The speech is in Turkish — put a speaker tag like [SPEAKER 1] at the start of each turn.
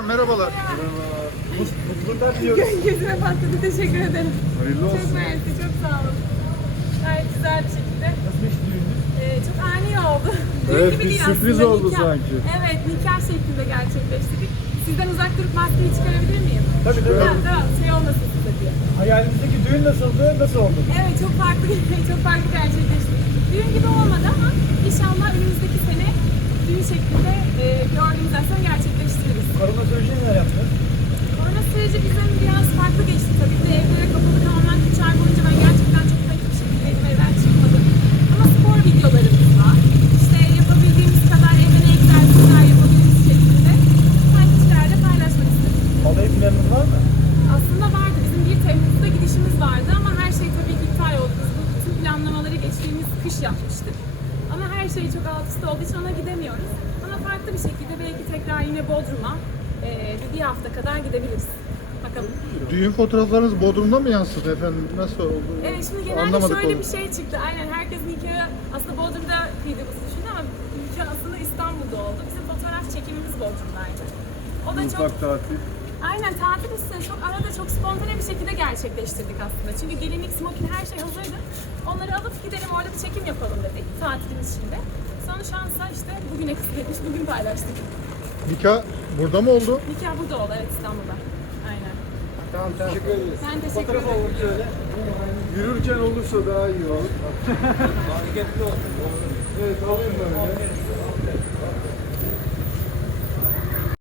[SPEAKER 1] Hanım merhabalar.
[SPEAKER 2] Mutluluklar diliyoruz.
[SPEAKER 3] Gözüme patladı. Teşekkür ederim.
[SPEAKER 1] Hayırlı
[SPEAKER 3] Çok
[SPEAKER 1] olsun.
[SPEAKER 3] mersi. Çok sağ olun. Gayet güzel bir şekilde.
[SPEAKER 2] Nasıl geçti düğününüz?
[SPEAKER 3] Çok ani oldu.
[SPEAKER 1] Evet,
[SPEAKER 3] Düğün gibi
[SPEAKER 1] bir
[SPEAKER 3] değil
[SPEAKER 1] sürpriz
[SPEAKER 3] aslında,
[SPEAKER 1] oldu
[SPEAKER 3] nikah.
[SPEAKER 1] sanki.
[SPEAKER 3] Evet, nikah şeklinde gerçekleştirdik. Sizden uzak durup maskeyi çıkarabilir miyim?
[SPEAKER 2] Tabii tabii.
[SPEAKER 3] Tamam, şey olmasın size diye.
[SPEAKER 2] Hayalinizdeki düğün nasıldı? Nasıl oldu?
[SPEAKER 3] Evet, çok farklı gerçekleşti. Düğün gibi olmadı ama inşallah önümüzdeki sene düğün şeklinde bir organizasyon gerçekleştiririz.
[SPEAKER 2] Korona sürecinde neler yaptınız?
[SPEAKER 3] Korona süreci bizim biraz farklı geçti tabii ki de evlere kapalı kalmak 3 ay boyunca ben gerçekten çok panik bir şekildeydim, evden çıkmadım. Ama spor videolarımız var. İşte yapabildiğimiz kadar evde ne egzersizler yapabildiğimiz şekilde takipçilerle paylaşmak istedim.
[SPEAKER 2] Balayı planınız var mı?
[SPEAKER 3] Aslında vardı, bizim 1 Temmuz'da gidişimiz vardı ama her şey tabii ki iptal oldu. Biz bu bütün planlamaları geçtiğimiz kış yapmıştık. Ama her şey çok alt üst olduğu için ona gidemiyoruz. Ama farklı bir şekilde belki tekrar yine Bodrum'a bir hafta kadar gidebiliriz. Bakalım.
[SPEAKER 1] Düğün fotoğraflarınız Bodrum'da mı yansıdı efendim? Nasıl oldu?
[SPEAKER 3] Evet, şimdi genelde
[SPEAKER 1] Anlamadık
[SPEAKER 3] şöyle
[SPEAKER 1] onu.
[SPEAKER 3] bir şey çıktı. Aynen, herkes nikahı aslında Bodrum'da kıydığımızı düşünüyor ama nikah aslında İstanbul'da oldu. Bizim fotoğraf çekimimiz Bodrum'daydı. O da çok...
[SPEAKER 1] tatil.
[SPEAKER 3] Aynen, tatil üstüne çok arada çok spontane bir şekilde gerçekleştirdik aslında. Çünkü gelinlik, smokin her şey hazırdı. Onları alıp gidelim orada bir çekim yapalım dedik tatilimiz şimdi. Sonra şansa işte bugüne kısmetmiş, bugün paylaştık.
[SPEAKER 1] Nikah burada mı oldu?
[SPEAKER 3] Nikah burada oldu, evet, İstanbul'da. Aynen.
[SPEAKER 2] Tamam, teşekkür ederiz.
[SPEAKER 3] Ben teşekkür
[SPEAKER 2] Fotoğraf
[SPEAKER 3] ederim.
[SPEAKER 2] alalım şöyle.
[SPEAKER 1] Yürürken olursa daha iyi olur.
[SPEAKER 2] Hareketli olsun.
[SPEAKER 1] Evet alayım böyle.